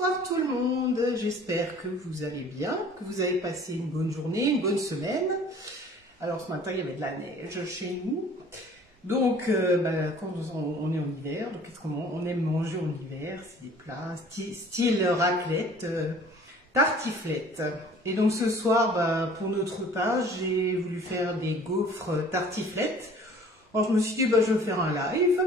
Bonsoir tout le monde, j'espère que vous allez bien, que vous avez passé une bonne journée, une bonne semaine. Alors ce matin il y avait de la neige chez nous, donc quand on est en hiver, donc on aime manger en hiver, c'est des plats style raclette, tartiflette. Et donc ce soir pour notre repas j'ai voulu faire des gaufres tartiflettes. Alors je me suis dit je vais faire un live.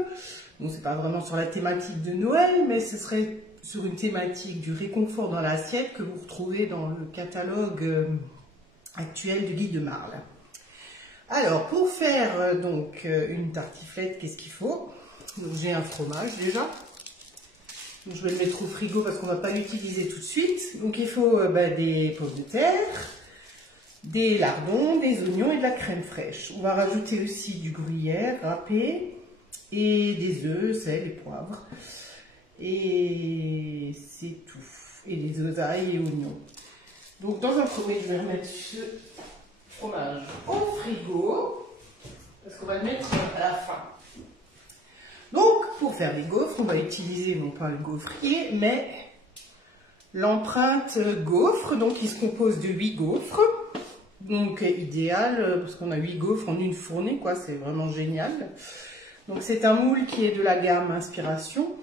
Bon, c'est pas vraiment sur la thématique de Noël, mais ce serait sur une thématique du réconfort dans l'assiette que vous retrouvez dans le catalogue actuel du guide de Marle. Alors, pour faire donc une tartiflette, qu'est-ce qu'il faut? J'ai un fromage déjà. Donc, je vais le mettre au frigo parce qu'on ne va pas l'utiliser tout de suite. Donc, il faut des pommes de terre, des lardons, des oignons et de la crème fraîche. On va rajouter aussi du gruyère râpé et des œufs, sel et poivre. Et c'est tout. Et des oseilles et oignons. Donc dans un premier, je vais remettre ce fromage au frigo. Parce qu'on va le mettre à la fin. Donc pour faire les gaufres, on va utiliser non pas le gaufrier, mais l'empreinte gaufre. Donc il se compose de 8 gaufres. Donc idéal, parce qu'on a 8 gaufres en une fournée, quoi, c'est vraiment génial. Donc c'est un moule qui est de la gamme Inspiration.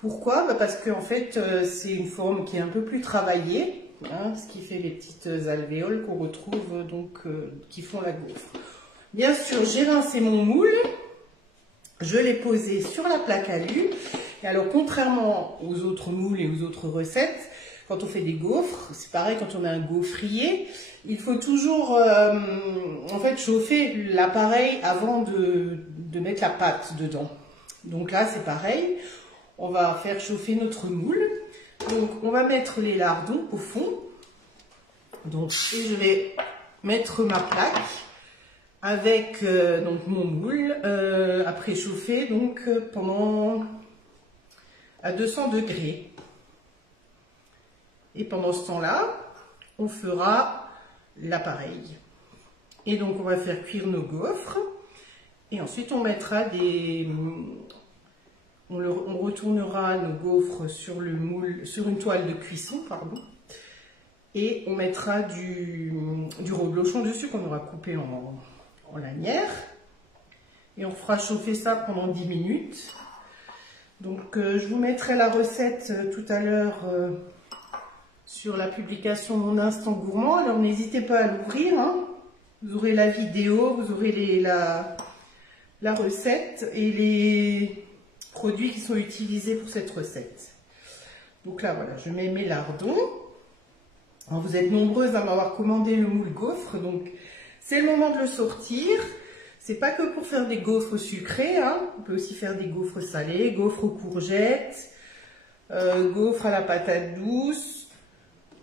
Pourquoi? Parce qu'en fait c'est une forme qui est un peu plus travaillée, hein, ce qui fait les petites alvéoles qu'on retrouve donc qui font la gaufre. Bien sûr, j'ai rincé mon moule, je l'ai posé sur la plaque à lu. Et alors contrairement aux autres moules et aux autres recettes, quand on fait des gaufres, c'est pareil quand on a un gaufrier, il faut toujours en fait chauffer l'appareil avant de mettre la pâte dedans. Donc là c'est pareil, on va faire chauffer notre moule. Donc on va mettre les lardons au fond. Donc et je vais mettre ma plaque avec donc mon moule à préchauffer donc pendant à 200 degrés. Et pendant ce temps-là, on fera l'appareil. Et donc, on va faire cuire nos gaufres. Et ensuite, on mettra on retournera nos gaufres sur le moule, sur une toile de cuisson, pardon. Et on mettra du reblochon dessus qu'on aura coupé en lanières. Et on fera chauffer ça pendant 10 minutes. Donc, je vous mettrai la recette tout à l'heure sur la publication Mon Instant Gourmand. Alors n'hésitez pas à l'ouvrir, hein. Vous aurez la vidéo, vous aurez la recette et les produits qui sont utilisés pour cette recette. Donc là voilà, je mets mes lardons. Alors, vous êtes nombreuses à m'avoir commandé le moule gaufre, donc c'est le moment de le sortir. C'est pas que pour faire des gaufres sucrées, hein. On peut aussi faire des gaufres salées, gaufres aux courgettes, gaufres à la patate douce.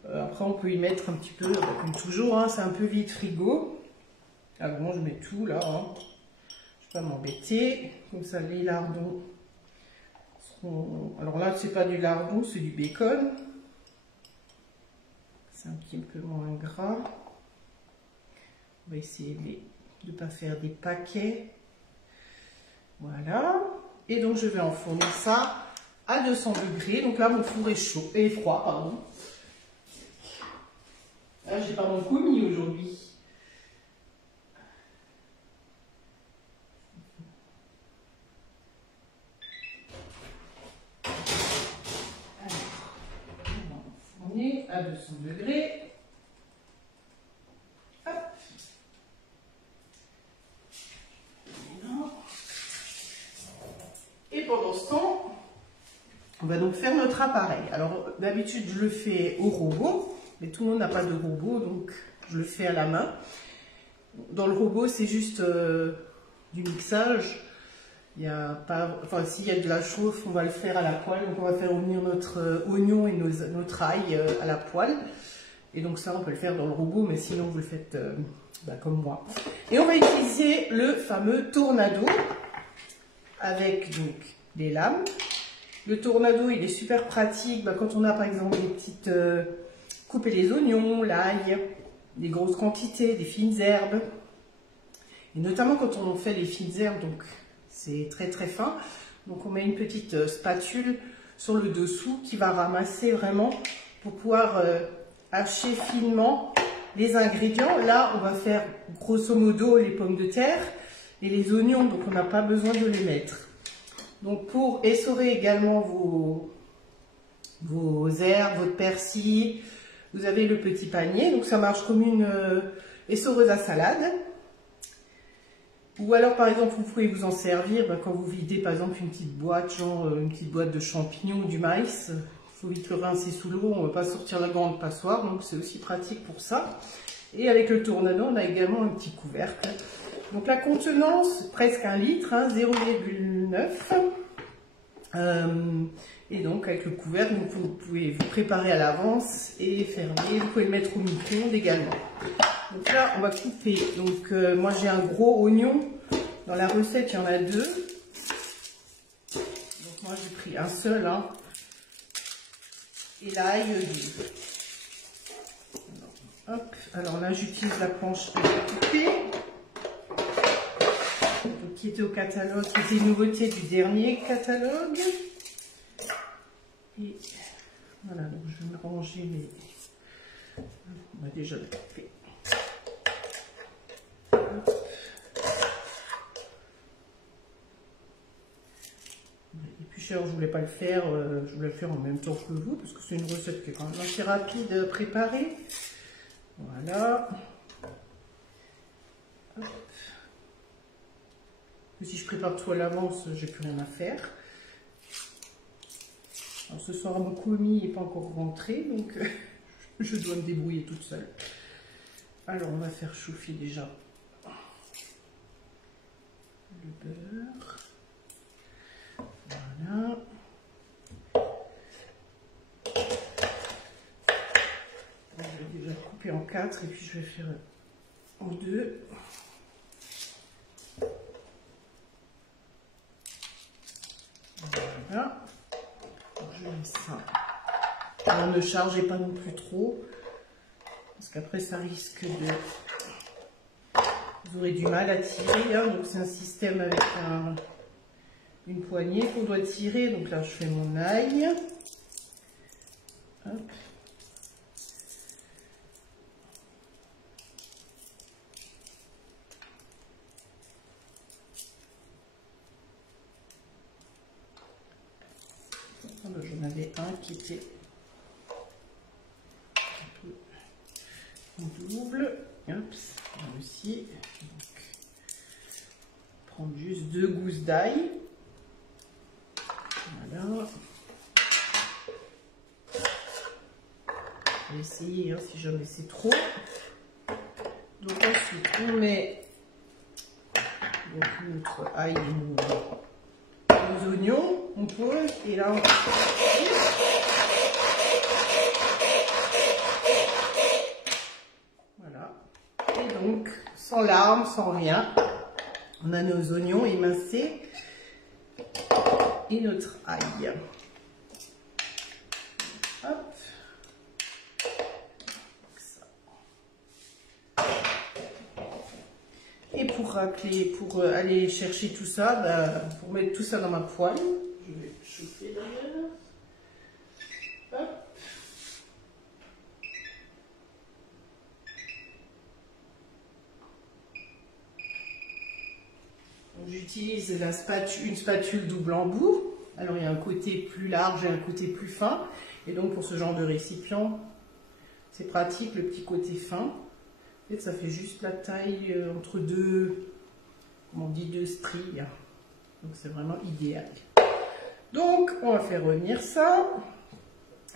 Après, on peut y mettre un petit peu, comme toujours, hein, c'est un peu vide frigo. Alors, moi, je mets tout là. Hein. Je ne vais pas m'embêter. Comme ça, les lardons seront... Alors là, c'est pas du lardon, c'est du bacon. C'est un petit peu moins gras. On va essayer de ne pas faire des paquets. Voilà. Et donc, je vais enfourner ça à 200 degrés. Donc là, mon four est chaud et froid, pardon. Ah, j'ai pas mon commis aujourd'hui. Alors, on est à 200 degrés. Hop. Et pendant ce temps, on va donc faire notre appareil. Alors, d'habitude, je le fais au robot. Mais tout le monde n'a pas de robot, donc je le fais à la main. Dans le robot, c'est juste du mixage. Il y a pas, enfin, s'il y a de la chauffe, on va le faire à la poêle. Donc, on va faire revenir notre oignon et notre ail à la poêle. Et donc, ça, on peut le faire dans le robot, mais sinon, vous le faites comme moi. Et on va utiliser le fameux Tornado avec donc des lames. Le Tornado, il est super pratique quand on a, par exemple, des petites... couper les oignons, l'ail, des grosses quantités, des fines herbes. Et notamment quand on fait les fines herbes, donc c'est très très fin. Donc on met une petite spatule sur le dessous qui va ramasser vraiment pour pouvoir hacher finement les ingrédients. Là, on va faire grosso modo les pommes de terre et les oignons, donc on n'a pas besoin de les mettre. Donc pour essorer également vos herbes, votre persil, vous avez le petit panier, donc ça marche comme une essoreuse à salade. Ou alors par exemple vous pouvez vous en servir quand vous videz par exemple une petite boîte, genre une petite boîte de champignons ou du maïs. Il faut vite le rincer sous l'eau, on ne va pas sortir la grande passoire, donc c'est aussi pratique pour ça. Et avec le Tornado, on a également un petit couvercle. Donc la contenance, presque 1 litre, 0,9. Et donc avec le couvercle, vous pouvez vous préparer à l'avance et fermer. Vous pouvez le mettre au micro-ondes également. Donc là, on va couper. Donc moi j'ai un gros oignon. Dans la recette, il y en a 2. Donc moi j'ai pris un seul. Hein. Et l'ail 2. Hop. Alors là, j'utilise la planche de couper. Donc, qui était au catalogue, qui était une nouveauté du dernier catalogue. Et voilà, donc je vais me ranger mes... On va déjà le couper. Je voulais pas le faire, je voulais le faire en même temps que vous parce que c'est une recette qui est quand même assez rapide à préparer. Voilà. Hop. Si je prépare tout à l'avance, j'ai plus rien à faire. Alors ce soir mon commis n'est pas encore rentré, donc je dois me débrouiller toute seule. Alors on va faire chauffer déjà le beurre. Voilà. Je vais déjà couper en 4 et puis je vais faire en 2. Voilà. Je mets ça. Alors ne chargez pas non plus trop parce qu'après ça risque de... Vous aurez du mal à tirer. Hein. Donc c'est un système avec une poignée qu'on doit tirer. Donc là je fais mon ail. Hop. J'en avais un qui était un peu en double. Hop, là aussi. Donc, prendre juste 2 gousses d'ail. Voilà. Je vais essayer hein, si jamais c'est trop. Donc ensuite on met donc, notre ail et nos oignons, on pose et là on... Voilà. Et donc sans larmes, sans rien, on a nos oignons émincés et notre ail. Hop. Et pour racler, pour aller chercher tout ça, bah, pour mettre tout ça dans ma poêle, je vais chauffer d'ailleurs. Hop. J'utilise une spatule double embout. Alors il y a un côté plus large et un côté plus fin. Et donc pour ce genre de récipient, c'est pratique le petit côté fin. En fait, ça fait juste la taille entre deux, comment on dit, 2 stries. Donc c'est vraiment idéal. Donc on va faire revenir ça.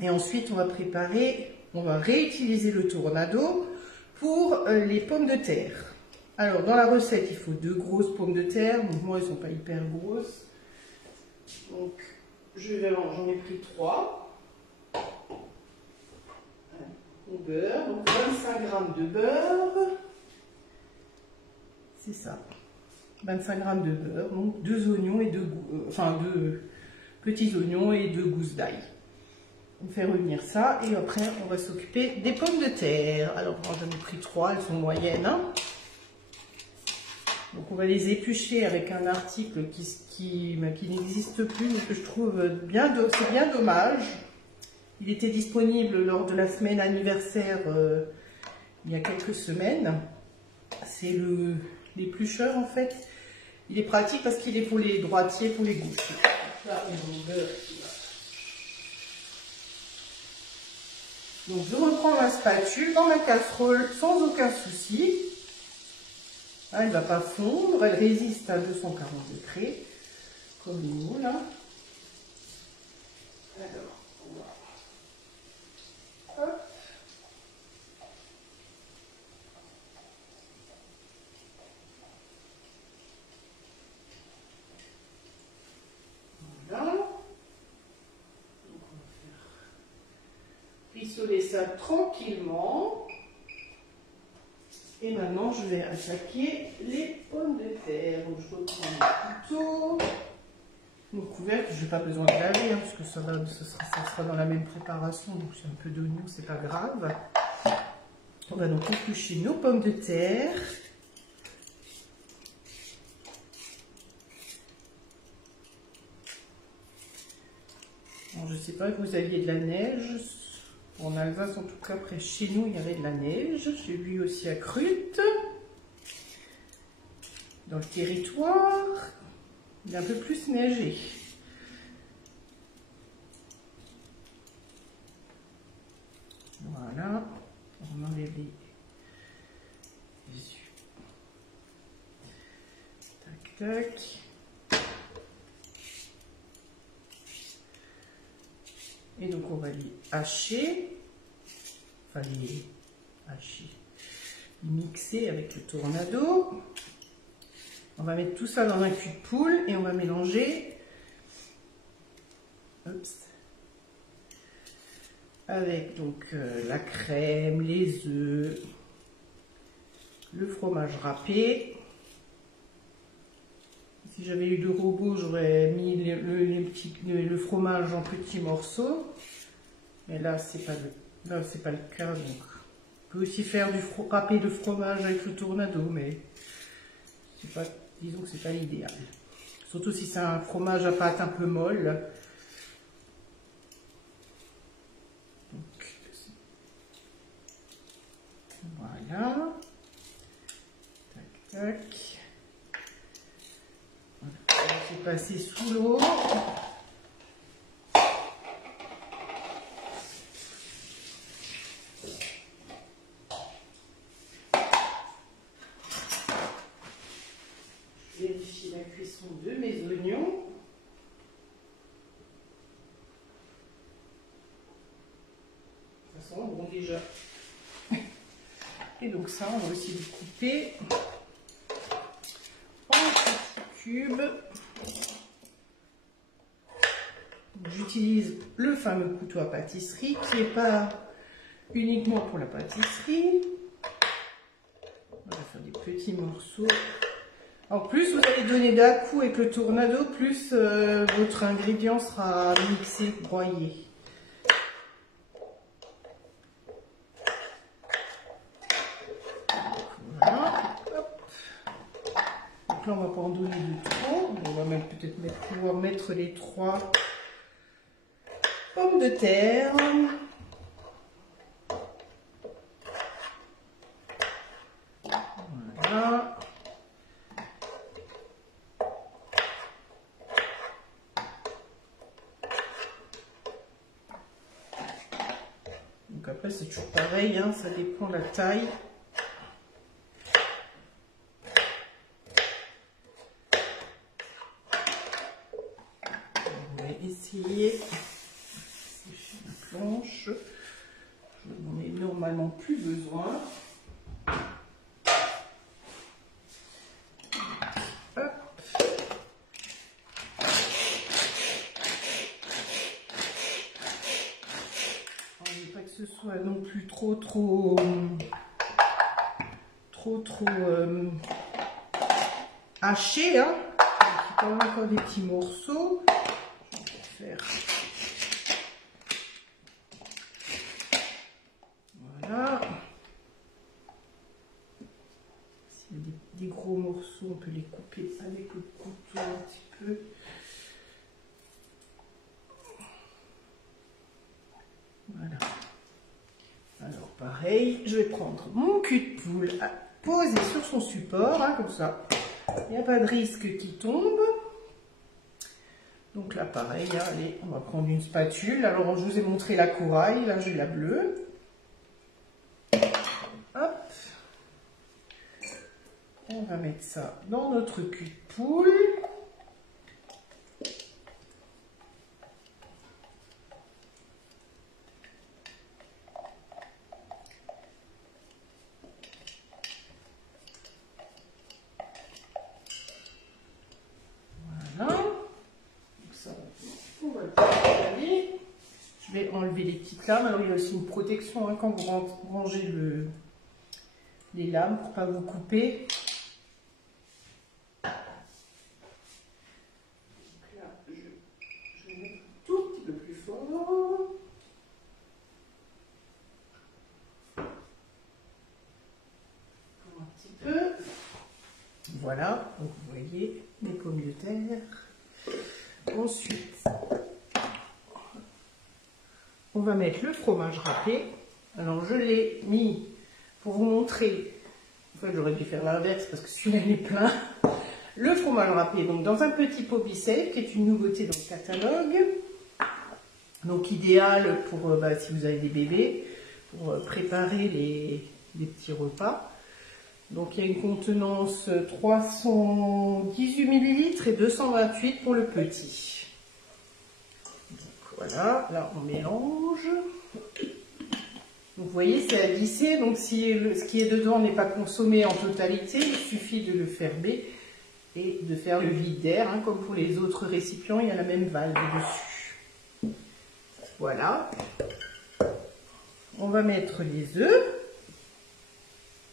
Et ensuite on va préparer, on va réutiliser le Tornado pour les pommes de terre. Alors dans la recette il faut 2 grosses pommes de terre. Donc moi elles ne sont pas hyper grosses. Donc j'en ai pris 3. Au beurre, donc 25 g de beurre, c'est ça, 25 g de beurre, donc 2 oignons et 2 petits oignons et 2 gousses d'ail. On fait revenir ça et après on va s'occuper des pommes de terre. Alors j'en ai pris 3, elles sont moyennes. Hein. Donc on va les éplucher avec un article qui n'existe plus, mais que je trouve c'est bien dommage. Il était disponible lors de la semaine anniversaire il y a quelques semaines. C'est l'éplucheur en fait. Il est pratique parce qu'il est pour les droitiers, pour les gauchers. Là, donc je reprends ma spatule dans ma casserole sans aucun souci. Là, elle ne va pas fondre, elle résiste à 240 degrés, comme le moule. Hein. Alors, hop. Voilà. Donc, on va faire rissoler ça tranquillement. Et maintenant, je vais attaquer les pommes de terre. Donc, je reprends mon couteau. Mon couvercle, je n'ai pas besoin de laver, hein, parce que ça sera dans la même préparation. Donc, c'est un peu d'oignon, c'est pas grave. On va donc éplucher nos pommes de terre. Bon, je ne sais pas que vous aviez de la neige. En Alsace, en tout cas, près chez nous, il y avait de la neige. J'ai vu aussi à Crute. Dans le territoire, il est un peu plus neigé. Voilà. On enlève les yeux. Tac, tac. Et donc on va les hacher, enfin les hacher, les mixer avec le tornado. On va mettre tout ça dans un cul de poule et on va mélanger avec donc la crème, les œufs, le fromage râpé. Si j'avais eu de robot, j'aurais mis le fromage en petits morceaux. Mais là, c'est pas le cas. Donc, on peut aussi faire du râpé de fromage avec le tornado, mais pas, disons que c'est pas l'idéal. Surtout si c'est un fromage à pâte un peu molle. Donc, voilà. Tac, tac. Je vais passer sous l'eau. Je vérifie la cuisson de mes oignons. Ça sent bon déjà. Et donc ça, on va aussi le couper en petits cubes. J'utilise le fameux couteau à pâtisserie qui n'est pas uniquement pour la pâtisserie. On va faire des petits morceaux. En plus, vous allez donner d'un coup avec le tornado, plus votre ingrédient sera mixé, broyé. Voilà. Hop. Donc là, on va pas en donner de trop. On va même peut-être pouvoir mettre les 3 pommes de terre. Voilà. Donc après c'est toujours pareil, hein, ça dépend de la taille. On va essayer. La planche, je n'en ai normalement plus besoin. Hop. On ne veut pas que ce soit non plus trop haché, hein. Il faut quand même encore des petits morceaux. Je vais faire. Voilà. S'il y a des gros morceaux. morceaux, on peut les couper avec le couteau un petit peu. Voilà. Alors pareil, je vais prendre mon cul de poule à poser sur son support, hein, comme ça, il n'y a pas de risque qu'il tombe. Donc là pareil, hein, allez, on va prendre une spatule. Alors je vous ai montré la corail, là j'ai la bleue. Hop. On va mettre ça dans notre cul de poule. Voilà. Donc ça, on va le installer. Je vais enlever les petites lames. Alors il y a aussi une protection hein, quand vous rangez les lames pour ne pas vous couper. Voilà, donc vous voyez mes pommes de terre. Ensuite, on va mettre le fromage râpé. Alors je l'ai mis pour vous montrer, en fait j'aurais dû faire l'inverse parce que celui-là il est plein. Le fromage râpé, donc dans un petit pot Bicef, qui est une nouveauté dans le catalogue. Donc idéal pour si vous avez des bébés, pour préparer les petits repas. Donc il y a une contenance 318 ml et 228 pour le petit. Donc voilà, là on mélange. Donc vous voyez c'est à lisser, donc si ce qui est dedans n'est pas consommé en totalité, il suffit de le fermer et de faire le vide d'air, hein, comme pour les autres récipients, il y a la même valve dessus. Voilà. On va mettre les œufs.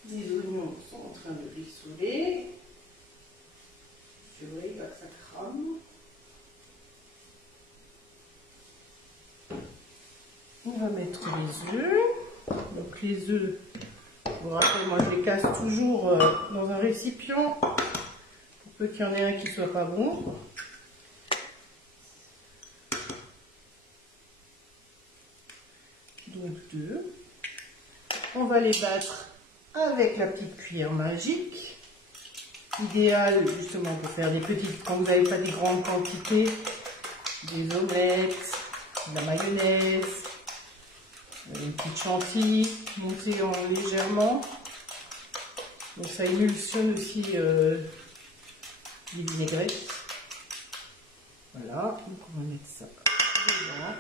Les oignons sont en train de rissoler. Je vois là que ça crame. On va mettre les œufs. Donc les œufs, je vous rappelle, moi je les casse toujours dans un récipient pour peu qu'il y en ait un qui soit pas bon. Donc 2. On va les battre avec la petite cuillère magique, idéal justement pour faire des petites, quand vous n'avez pas des grandes quantités, des omelettes, de la mayonnaise, une petite chantilly montée en légèrement, donc ça émulsionne aussi les vinaigrettes. Voilà, donc on va mettre ça dedans.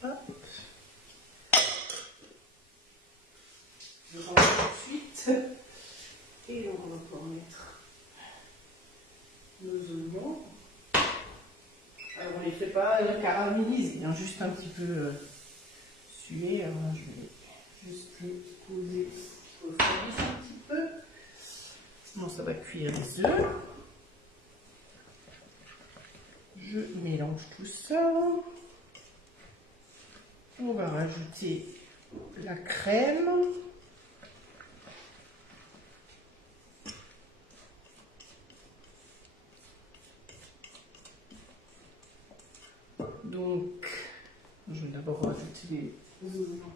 Hop. Je range tout de suite et on va pouvoir mettre nos oignons. Alors on ne les fait pas caraméliser, hein, juste un petit peu suer. Alors là, je vais juste les poser au four un petit peu. Sinon ça va cuire les œufs. Je mélange tout ça. On va rajouter la crème. Donc, je vais d'abord rajouter les oignons.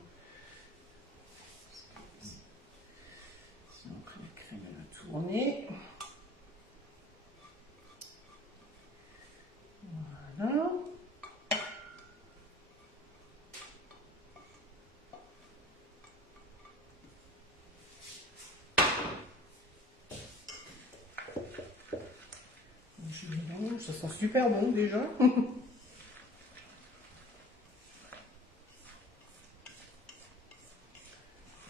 Donc la crème elle va tourner. Voilà. Je mélange, ça sent super bon déjà.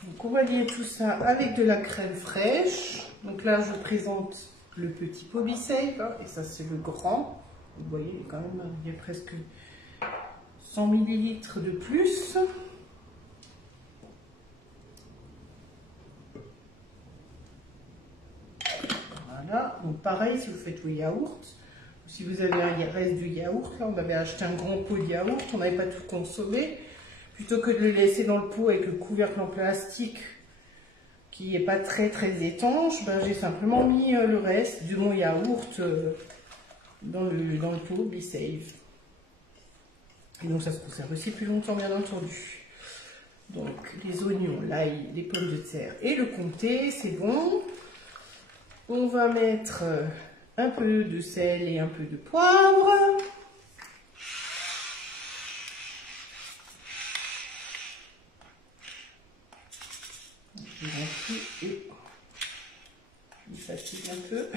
Donc on va lier tout ça avec de la crème fraîche. Donc là je présente le petit pot Bicef, hein, et ça c'est le grand. Vous voyez quand même il y a presque 100 ml de plus. Voilà, donc pareil si vous faites le yaourt, ou si vous avez un reste de yaourt, là on avait acheté un grand pot de yaourt, on n'avait pas tout consommé. plutôt que de le laisser dans le pot avec le couvercle en plastique qui n'est pas très étanche, ben, j'ai simplement mis le reste de mon yaourt dans le pot B-Save. Et donc ça se conserve aussi plus longtemps, bien entendu. Donc les oignons, l'ail, les pommes de terre et le comté, c'est bon. On va mettre un peu de sel et un peu de poivre. Je remplis et je fatigue un peu.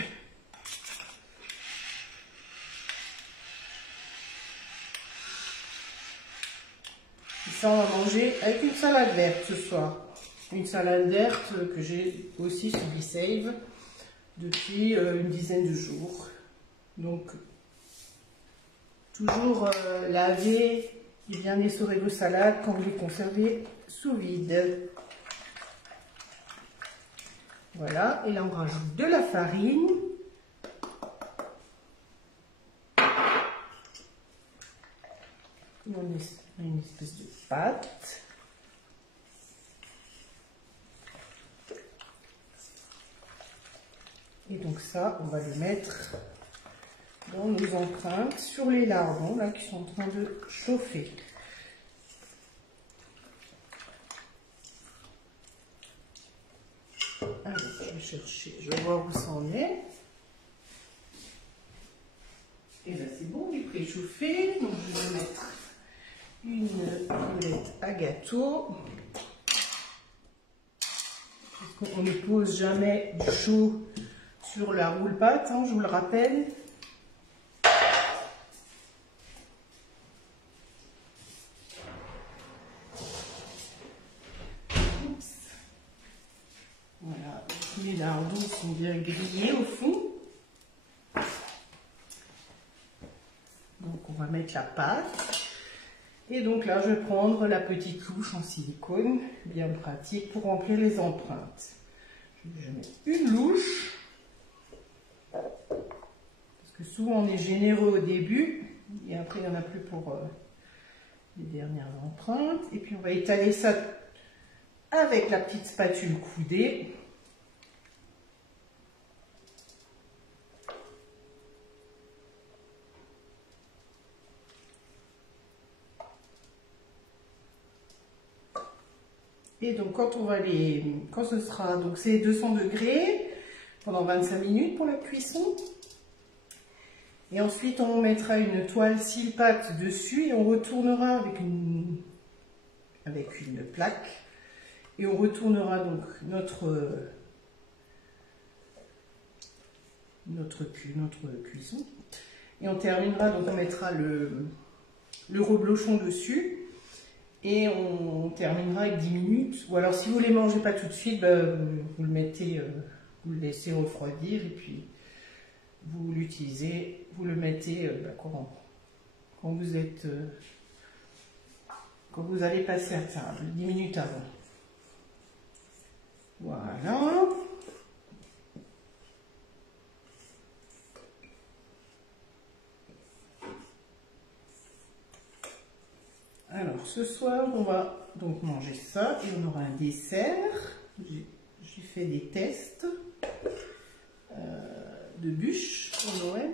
Et ça, on va manger avec une salade verte ce soir. Une salade verte que j'ai aussi sur B-Save depuis une dizaine de jours. Donc, toujours laver et bien essorer vos salades quand vous les conservez sous vide. Voilà, et là on rajoute de la farine. Et on a une espèce de pâte. Et donc ça, on va le mettre dans nos empreintes sur les lardons là qui sont en train de chauffer. Alors, je vais chercher, je vais voir où ça en est. Et là c'est bon, il est préchauffé. Donc je vais mettre une boulette à gâteau. Parce qu'on ne pose jamais du chaud sur la roule-pâte, hein, je vous le rappelle. Oups. Voilà, les lardons sont bien grillés au fond. Donc on va mettre la pâte. Et donc là je vais prendre la petite louche en silicone, bien pratique pour remplir les empreintes. Je vais mettre une louche. Parce que souvent on est généreux au début et après il n'y en a plus pour les dernières empreintes. Et puis on va étaler ça avec la petite spatule coudée. Et donc quand ce sera, donc c'est 200 degrés pendant 25 minutes pour la cuisson. Et ensuite on mettra une toile cile-pâte dessus et on retournera avec une plaque. Et on retournera donc notre cuisson. Et on terminera, donc on mettra le reblochon dessus. Et on terminera avec 10 minutes. Ou alors si vous ne les mangez pas tout de suite, vous le mettez, vous le laissez refroidir et puis vous l'utilisez, vous le mettez quand vous allez passer à table, 10 minutes avant. Voilà. Alors ce soir on va donc manger ça et on aura un dessert. J'ai fait des tests de bûche pour Noël.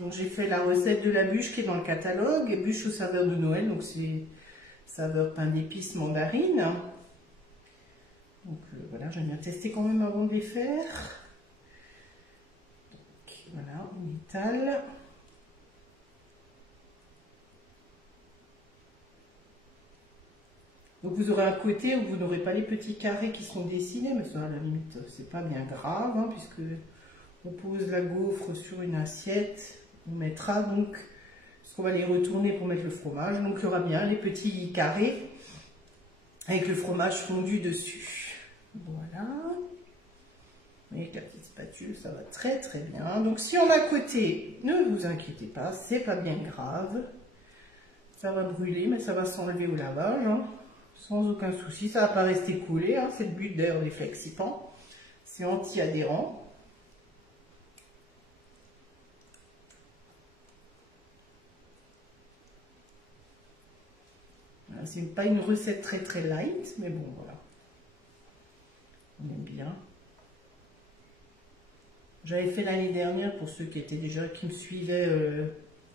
Donc j'ai fait la recette de la bûche qui est dans le catalogue, et bûche aux saveurs de Noël, donc c'est saveur pain d'épices mandarine. Donc voilà, j'aime bien tester quand même avant de les faire. Donc voilà, on étale. Donc vous aurez un côté où vous n'aurez pas les petits carrés qui sont dessinés, mais ça à la limite c'est pas bien grave, hein, puisque on pose la gaufre sur une assiette, on mettra donc, parce qu'on va les retourner pour mettre le fromage, donc il y aura bien les petits carrés avec le fromage fondu dessus. Voilà, avec la petite spatule ça va très bien. Donc si on a à côté, ne vous inquiétez pas, c'est pas bien grave, ça va brûler mais ça va s'enlever au lavage, hein. Sans aucun souci, ça ne va pas rester collé, hein. C'est le but d'ailleurs des Flexipans, c'est anti-adhérent. C'est pas une recette très light, mais bon, voilà. On aime bien. J'avais fait l'année dernière, pour ceux qui me suivaient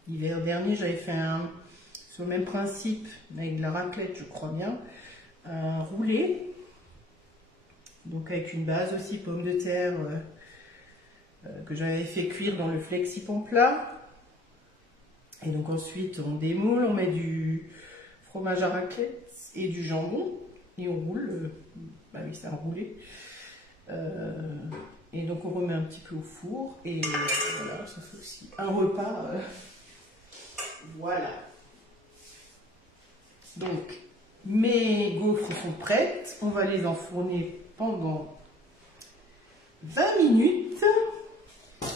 l'hiver dernier, j'avais fait sur le même principe, avec de la raclette, je crois bien, un roulé. Donc avec une base aussi, pommes de terre, que j'avais fait cuire dans le Flexipon plat. Et donc ensuite, on démoule, on met du fromage à raclette et du jambon. Et on roule, bah oui, c'est un roulé. Et donc on remet un petit peu au four. Et voilà, ça fait aussi un repas. Voilà. Donc, mes gaufres sont prêtes. On va les enfourner pendant 20 minutes.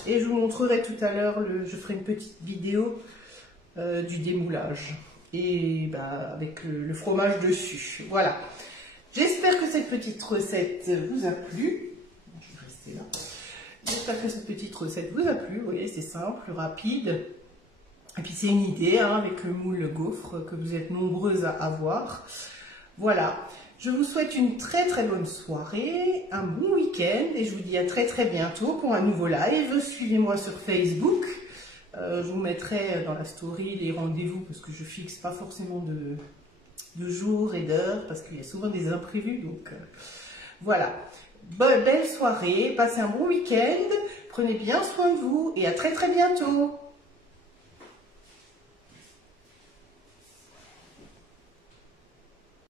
Et je vous montrerai tout à l'heure, je ferai une petite vidéo du démoulage. Et bah, avec le fromage dessus. Voilà. J'espère que cette petite recette vous a plu. Je vais rester là. J'espère que cette petite recette vous a plu. Vous voyez, c'est simple, rapide. Et puis c'est une idée, hein, avec le moule gaufre que vous êtes nombreuses à avoir. Voilà. Je vous souhaite une très bonne soirée, un bon week-end et je vous dis à très bientôt pour un nouveau live. Suivez-moi sur Facebook. Je vous mettrai dans la story les rendez-vous parce que je fixe pas forcément de jours et d'heures parce qu'il y a souvent des imprévus. Donc voilà. Belle soirée, passez un bon week-end, prenez bien soin de vous et à très bientôt.